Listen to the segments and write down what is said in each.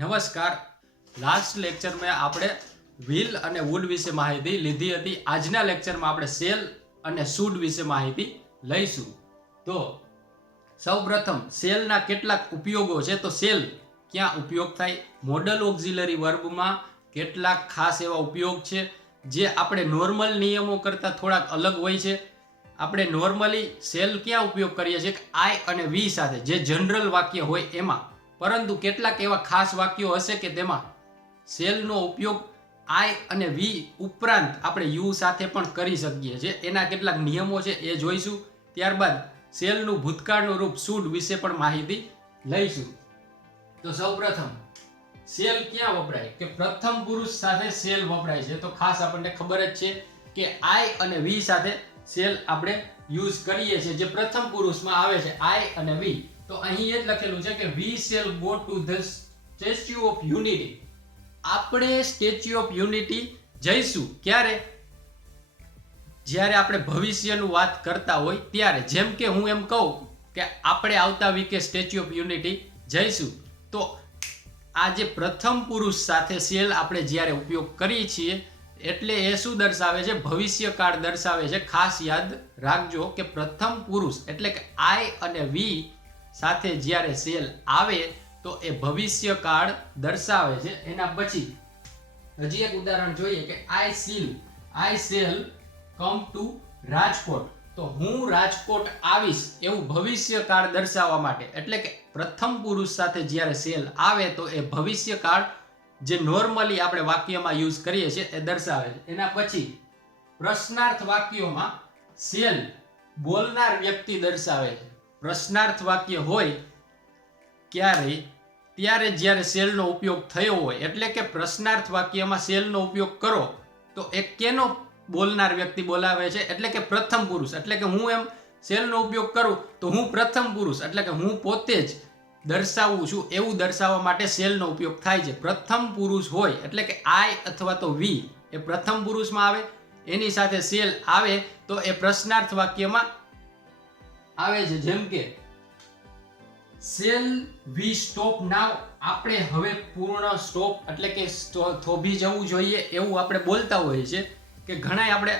નમસ્કાર. લાસ્ટ લેક્ચરમાં આપણે વિલ અને વુડ વિશે માહિતી લીધી હતી. આજના લેક્ચરમાં આપણે સેલ અને શુડ વિશે માહિતી લઈશું. તો સૌપ્રથમ સેલના કેટલાક ઉપયોગો છે. તો સેલ ક્યાં ઉપયોગ થાય? મોડલ ઓક્ઝિલરી વર્બમાં કેટલાક ખાસ એવા ઉપયોગ છે જે આપણે નોર્મલ નિયમો કરતાં થોડાક અલગ હોય છે. આપણે નોર્મલી સેલ ક્યાં ઉપયોગ કરીએ છીએ? આઈ અને વી સાથે, જે જનરલ વાક્ય હોય એમાં. પરંતુ કેટલાક એવા ખાસ વાક્યો હશે કે તેમાં સેલનો ઉપયોગ આઈ અને વી ઉપરાંત આપણે યુ સાથે પણ કરી શકીએ છીએ. એના કેટલાક નિયમો છે એ જોઈશું. ત્યારબાદ સેલનું ભૂતકાળનું રૂપ શુડ વિશે પણ માહિતી લઈશું. તો સૌપ્રથમ સેલ ક્યાં વપરાય? કે પ્રથમ પુરુષ સાથે સેલ વપરાય છે. તો ખાસ આપણને ખબર જ છે કે આઈ અને વી સાથે સેલ આપણે યુઝ કરીએ છીએ, જે પ્રથમ પુરુષમાં આવે છે, આઈ અને વી. તો અહીં એ જ લખેલું છે કે we shall go to the statue of unity. આપણે સ્ટેચ્યુ ઓફ યુનિટી જઈશું. ક્યારે? જ્યારે આપણે ભવિષ્યનું વાત કરતા હોય ત્યારે. જેમ કે હું એમ કહું કે આપણે આવતા વીકે સ્ટેચ્યુ ઓફ યુનિટી જઈશું, તો આ જે પ્રથમ પુરુષ સાથે સેલ આપણે જ્યારે ઉપયોગ કરીએ છીએ એટલે એ શું દર્શાવે છે? ભવિષ્યકાળ દર્શાવે છે. ખાસ યાદ રાખજો કે પ્રથમ પુરુષ એટલે કે આઈ અને વી સાથે જ્યારે સેલ આવે તો એ ભવિષ્યકાળ દર્શાવે છે. એના પછી હજી એક ઉદાહરણ જોઈએ કે I shall come to Rajkot. તો હું રાજકોટ આવીશ એવું ભવિષ્યકાળ દર્શાવવા માટે. એટલે કે પ્રથમ પુરુષ સાથે જ્યારે સેલ આવે તો એ ભવિષ્યકાળ જે નોર્મલી આપણે વાક્યમાં યુઝ કરીએ છીએ એ દર્શાવે છે. એના પછી પ્રશ્નાર્થ વાક્યોમાં સેલ બોલનાર વ્યક્તિ દર્શાવે છે. પ્રશ્નાર્થ વાક્ય હોય ત્યારે જ્યારે સેલનો ઉપયોગ થયો હોય, એટલે કે પ્રશ્નાર્થ વાક્યમાં સેલનો ઉપયોગ કરો તો એ કેનો બોલનાર વ્યક્તિ બોલાવે છે? એટલે કે પ્રથમ પુરુષ. એટલે કે હું એમ સેલનો ઉપયોગ કરું તો હું પ્રથમ પુરુષ એટલે કે હું પોતે જ દર્શાવું છું એવું દર્શાવવા માટે સેલનો ઉપયોગ થાય છે. પ્રથમ પુરુષ હોય એટલે કે આઈ અથવા તો વી એ પ્રથમ પુરુષમાં આવે, એની સાથે સેલ આવે તો એ પ્રશ્નાર્થ વાક્યમાં આવે છે. જેમ કે સેલ વી સ્ટોપ નાવ. આપણે હવે પૂર્ણ સ્ટોપ એટલે કે થોભી જવું જોઈએ એવું આપણે બોલતા હોઈએ છીએ. કે ઘણાય આપણે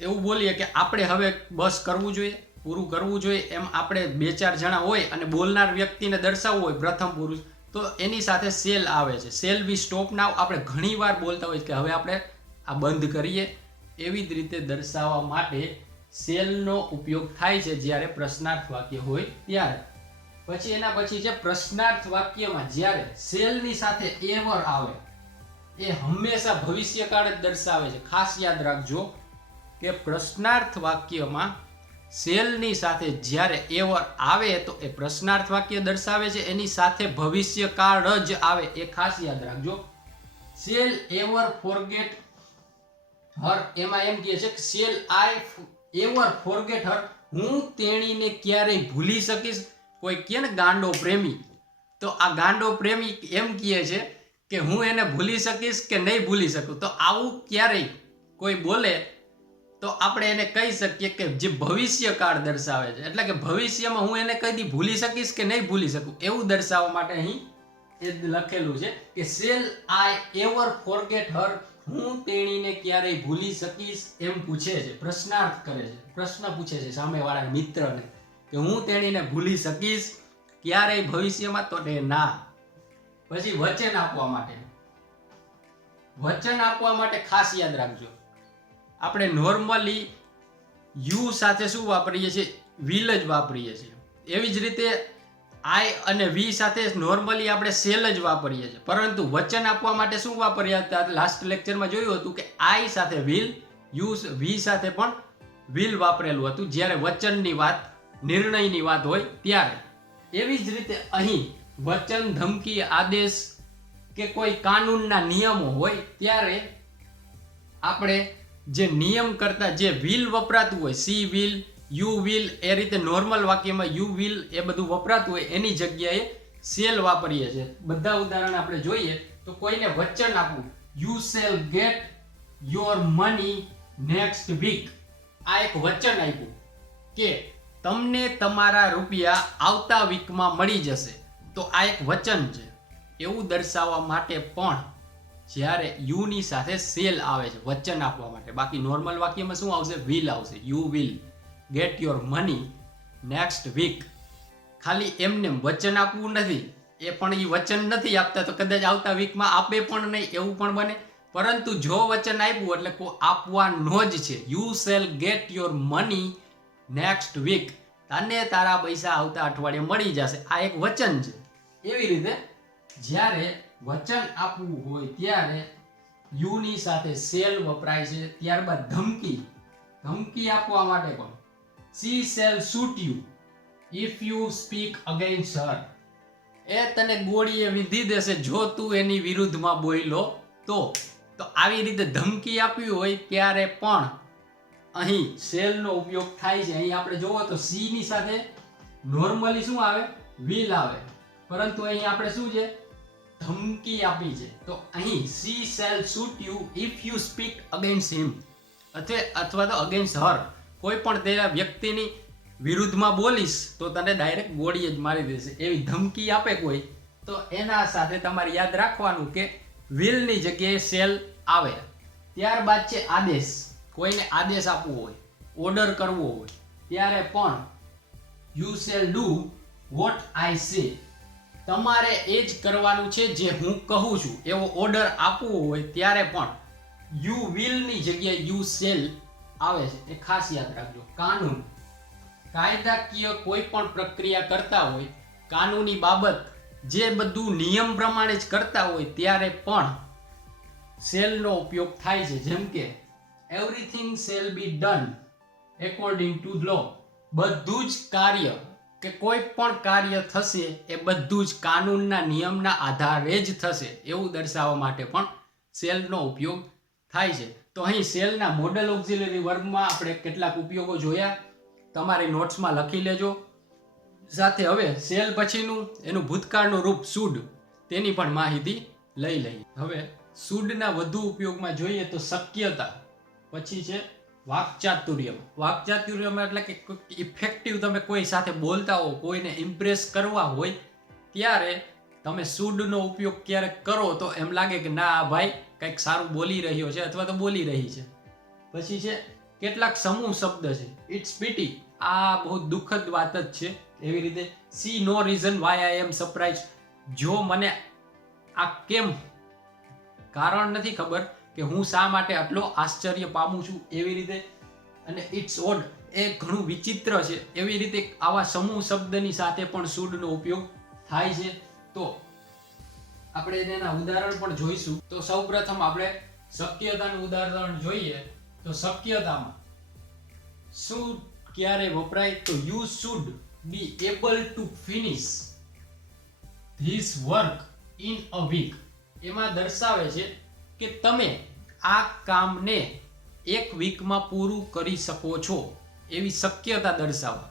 એવું બોલીએ કે આપણે હવે બસ કરવું જોઈએ, પૂરું કરવું જોઈએ. એમ આપણે બે ચાર જણા હોય અને બોલનાર વ્યક્તિને દર્શાવવું હોય પ્રથમ પુરુષ, તો એની સાથે સેલ આવે છે. સેલ વી સ્ટોપ નાવ આપણે ઘણી વાર બોલતા હોઈએ કે હવે આપણે આ બંધ કરીએ. એવી જ રીતે દર્શાવવા માટે સેલનો ઉપયોગ થાય છે જ્યારે પ્રશ્નાર્થ વાક્ય હોય ત્યારે. પછી એના પછી છે પ્રશ્નાર્થ વાક્યમાં જ્યારે સેલની સાથે એવર આવે એ હંમેશા ભવિષ્યકાળ જ દર્શાવે છે. ખાસ યાદ રાખજો કે પ્રશ્નાર્થ વાક્યમાં સેલની સાથે જ્યારે એવર આવે તો એ પ્રશ્નાર્થ વાક્ય દર્શાવે છે, એની સાથે ભવિષ્યકાળ જ આવે. એ ખાસ યાદ રાખજો. સેલ એવર ફોરગેટ હર, એમાં એમ કહે છે કે સેલ આઈ એવર ફોરગેટ હર. હું તેણીને ક્યારેય ભૂલી શકીશ. કોઈ કહે ને ગાંડો પ્રેમી, તો આ ગાંડો પ્રેમી એમ કહે છે કે હું એને ભૂલી શકીશ કે નહીં ભૂલી શકું. તો આવું ક્યારેય કોઈ બોલે તો આપણે એને કહી શકીએ કે જે ભવિષ્યકાળ દર્શાવે છે. એટલે કે ભવિષ્યમાં હું એને કદી ભૂલી શકીશ કે નહીં ભૂલી શકું એવું દર્શાવવા માટે અહીં એ લખેલું છે કે સેલ આઈ એવર ફોરગેટ હર. હું તેણીને ક્યારેય ભૂલી શકીશ એમ પૂછે છે, પ્રશ્નાર્થ કરે છે, પ્રશ્ન પૂછે છે સામેવાળા મિત્રને કે હું તેણીને ભૂલી શકીશ ક્યારેય ભવિષ્યમાં? તો ના. પછી વચન આપવા માટે. વચન આપવા માટે ખાસ યાદ રાખજો આપણે નોર્મલી યુ સાથે શું વાપરીએ છીએ? વિલ જ વાપરીએ છીએ. એવી જ રીતે આઈ અને વી સાથે નોર્મલી આપણે સેલ જ વાપરીએ છીએ. પરંતુ વચન આપવા માટે શું વાપર્યા હતા? લાસ્ટ લેક્ચરમાં જોયું હતું કે આઈ સાથે વિલ, યુ વી સાથે પણ વિલ વાપરેલું હતું જ્યારે વચનની વાત, નિર્ણયની વાત હોય ત્યારે. એવી જ રીતે અહીં વચન, ધમકી, આદેશ કે કોઈ કાનૂનના નિયમો હોય ત્યારે આપણે જે નિયમ કરતા જે વિલ વપરાતું હોય, સી વિલ, યુ વિલ, એ રીતે નોર્મલ વાક્યમાં યુ વિલ એ બધું વપરાતું હોય એની જગ્યાએ સેલ વાપરીએ છીએ. બધા ઉદાહરણ આપણે જોઈએ તો કોઈને વચન આપવું, you shall get your money next week. આ એક વચન આપ્યું કે તમને તમારા રૂપિયા આવતા વીકમાં મળી જશે. તો આ એક વચન છે. એવું દર્શાવવા માટે પણ જ્યારે યુ ની સાથે શેલ આવે છે વચન આપવા માટે. બાકી નોર્મલ વાક્યમાં શું આવશે? વિલ આવશે. You will get your money next week. ખાલી એમને વચન આપવું નથી, એ પણ એ વચન નથી આપતા તો કદાચ આવતા વીકમાં આપે પણ નહીં, એવું પણ બને. પરંતુ જો વચન આપ્યું એટલે આપવાનો જ છે. You shall get your money next week. તને તારા પૈસા આવતા અઠવાડિયે મળી જશે. આ એક વચન છે. એવી રીતે જ્યારે વચન આપવું હોય ત્યારે યુ ની સાથે શેલ વપરાય છે. ત્યારબાદ ધમકી આપવા માટે પણ she shall shoot you if you speak against her. એ તને ગોળીએ વિધી દેશે જો તું એની વિરુદ્ધમાં બોલ્યો તો. તો આવી રીતે ધમકી આપવી હોય ત્યારે પણ અહીં શેલ નો ઉપયોગ થાય છે. અહીં આપણે જોવો તો સી ની સાથે નોર્મલી શું આવે? વિલ આવે. પરંતુ અહીં આપણે શું છે? ધમકી આપી છે. તો અહીં she shall shoot you if you speak against him અથવા તો against her. કોઈ પણ તેના વ્યક્તિની વિરુદ્ધમાં બોલીશ તો તને ડાયરેક્ટ ગોળીએ જ મારી દેશે. એવી ધમકી આપે કોઈ તો એના સાથે તમારે યાદ રાખવાનું કે વિલ ની જગ્યાએ શેલ આવે. ત્યારબાદ છે આદેશ. કોઈને આદેશ આપવો હોય, ઓર્ડર કરવો હોય ત્યારે પણ you shall do what I say. તમારે એ જ કરવાનું છે જે હું કહું છું. એવો ઓર્ડર આપવો હોય ત્યારે પણ યુ વિલ ની જગ્યાએ યુ શેલ આવે છે. એ ખાસ યાદ રાખજો. કાનૂન, કાયદાકીય કોઈ પણ પ્રક્રિયા કરતા હોય, કાનૂની બાબત જે બધું નિયમ પ્રમાણે જ કરતા હોય ત્યારે પણ શેલ નો ઉપયોગ થાય છે. જેમ કે everything shall be done according to law. બધું જ કાર્ય કે કોઈ પણ કાર્ય થશે એ બધું જ કાનૂનના નિયમના આધારે જ થશે. એવું દર્શાવવા માટે પણ શેલ નો ઉપયોગ થાય છે. તો અહીં શેલના મોડલ ઓક્ઝિલરી વર્બમાં આપણે કેટલાક ઉપયોગો જોયા. તમારી નોટ્સમાં લખી લેજો. સાથે હવે શેલ પછીનું એનું ભૂતકાળનું રૂપ શુડ, તેની પણ માહિતી લઈ લઈએ. હવે શુડના વધુ ઉપયોગમાં જોઈએ તો શક્યતા, પછી છે વાકચાતુર્ય. વાકચાતુર્યમાં એટલે કે ઇફેક્ટિવ તમે કોઈ સાથે બોલતા હો, કોઈને ઇમ્પ્રેસ કરવા હોય ત્યારે તમે શુડનો ઉપયોગ ક્યારેક કરો તો એમ લાગે કે ના આ ભાઈ કંઈક સારું બોલી રહ્યો છે અથવા તો બોલી રહી છે. પછી છે કેટલાક સમૂહ શબ્દ છે. ઇટ્સ પીટી, આ બહુ દુઃખદ વાત જ છે. એવી રીતે see no reason why I am surprise, જો મને આ કેમ કારણ નથી ખબર કે હું શા માટે આટલો આશ્ચર્ય પામું છું. એવી રીતે અને ઇટ્સ ઓડ, એ ઘણું વિચિત્ર છે. એવી રીતે આવા સમૂહ શબ્દની સાથે પણ શુડનો ઉપયોગ થાય છે. તો આપણે એના ઉદાહરણ પણ જોઈશું. તો સૌપ્રથમ આપણે શક્યતાનું ઉદાહરણ જોઈએ. તો શક્યતામાં શું ક્યારે વપરાય? તો you should be able to finish this work in a week. એમાં દર્શાવે છે કે તમે આ કામને એક વીકમાં પૂરું કરી શકો છો. એવી શક્યતા દર્શાવવા.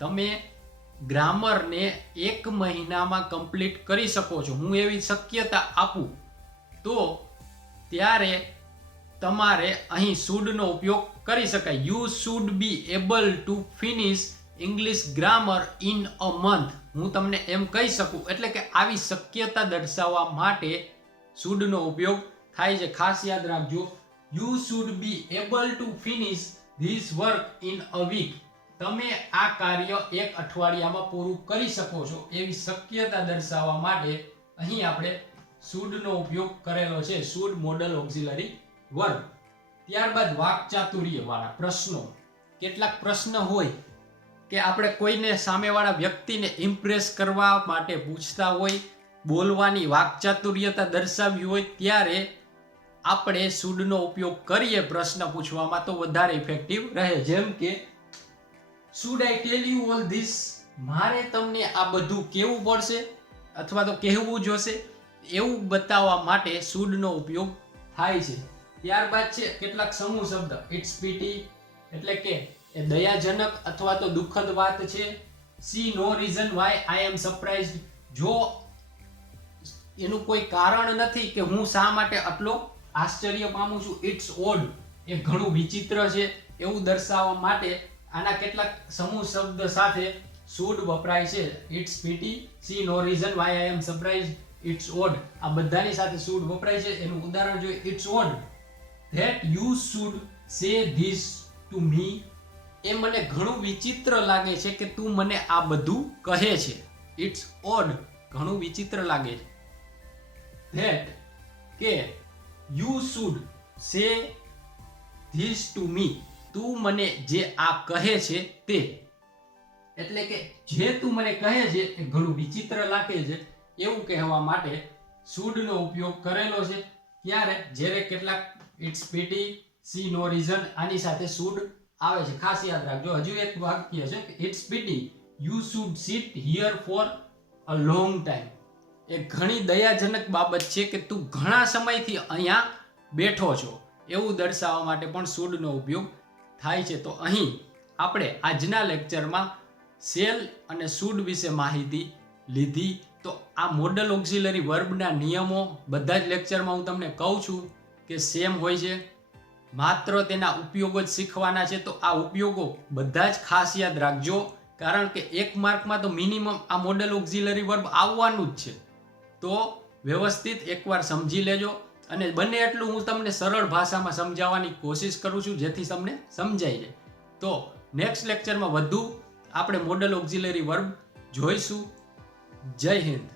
તમે ગ્રામરને એક મહિનામાં કમ્પ્લીટ કરી શકો છો, હું એવી શક્યતા આપું તો ત્યારે તમારે અહીં શુડનો ઉપયોગ કરી શકાય. You should be able to finish English grammar in a month. હું તમને એમ કહી શકું, એટલે કે આવી શક્યતા દર્શાવવા માટે શુડનો ઉપયોગ થાય છે. ખાસ યાદ રાખજો, you should be able to finish this work in a week. તમે આ કાર્ય એક અઠવાડિયામાં પૂરું કરી શકો છો. એવી શક્યતા દર્શાવવા માટે અહીં આપણે શુડનો ઉપયોગ કરેલો છે. Should model auxiliary verb. ત્યારબાદ વાકચાતુર્ય વાળા પ્રશ્નો. કેટલાક પ્રશ્ન હોય કે આપણે કોઈને સામેવાળા વ્યક્તિને ઇમ્પ્રેસ કરવા માટે પૂછતા હોય, બોલવાની વાકચાતુર્યતા દર્શાવવી હોય ત્યારે આપણે શુડનો ઉપયોગ કરીએ પ્રશ્ન પૂછવામાં તો વધારે ઇફેક્ટિવ રહે. જેમ કે should I tell you all this, મારે તમને આ બધું કહેવું પડશે અથવા તો કહેવું જોશે, એવું બતાવવા માટે શુડનો ઉપયોગ થાય છે. ત્યારબાદ છે કેટલાક સમૂહ શબ્દ. ઇટ્સ પીટી એટલે કે એ દયાજનક અથવા તો દુઃખદ વાત છે. See no reason why I am surprised, જો એનું કોઈ કારણ નથી કે હું શા માટે આટલો આશ્ચર્ય પામું છું. ઇટ્સ ઓડ, એ ઘણું વિચિત્ર છે. એવું દર્શાવવા માટે આના કેટલાક સમૂહ શબ્દ સાથે શુડ વપરાય છે. It's pity, see no reason why I am surprised. It's odd, આ બધાની સાથે શુડ વપરાય છે. એનું ઉદાહરણ જોઈએ. It's odd that you should say this to me. એ મને ઘણું વિચિત્ર લાગે છે કે તું મને આ બધું કહે છે. ઇટ્સ ઓડ, ઘણું વિચિત્ર લાગે છે. ધેટ કે you should say this to મી, તું મને જે આ કહે છે તે. એટલે કે જે તું મને કહે છે એ ઘણું વિચિત્ર લાગે છે એવું કહેવા માટે શુડ નો ઉપયોગ કરેલો છે. ક્યારે? જ્યારે કેટલાક it's pity, see no reason, આની સાથે શુડ આવે છે. ખાસ યાદ રાખજો. હજુ એક વાક્ય છે કે it's pity you should sit here for a long time. એ ઘણી દયાજનક બાબત છે કે તું ઘણા સમયથી અહીંયા બેઠો છો, એવું દર્શાવવા માટે પણ શુડ નો ઉપયોગ થાય છે. તો અહીં આપણે આજના લેક્ચરમાં સેલ અને શુડ વિશે માહિતી લીધી. તો આ મોડલ ઓક્ઝિલરી વર્બના નિયમો બધા જ લેક્ચરમાં હું તમને કહું છું કે સેમ હોય છે, માત્ર તેના ઉપયોગો જ શીખવાના છે. તો આ ઉપયોગો બધા જ ખાસ યાદ રાખજો, કારણ કે એક માર્કમાં તો મિનિમમ આ મોડલ ઓક્ઝિલરી વર્બ આવવાનું જ છે. તો વ્યવસ્થિત એકવાર સમજી લેજો, અને બને એટલું હું તમને સરળ ભાષામાં સમજાવવાની કોશિશ કરું છું જેથી તમને સમજાઈ જાય. તો નેક્સ્ટ લેક્ચરમાં વધુ આપણે મોડલ ઓક્ઝિલરી વર્બ જોઈશું. જય હિન્દ.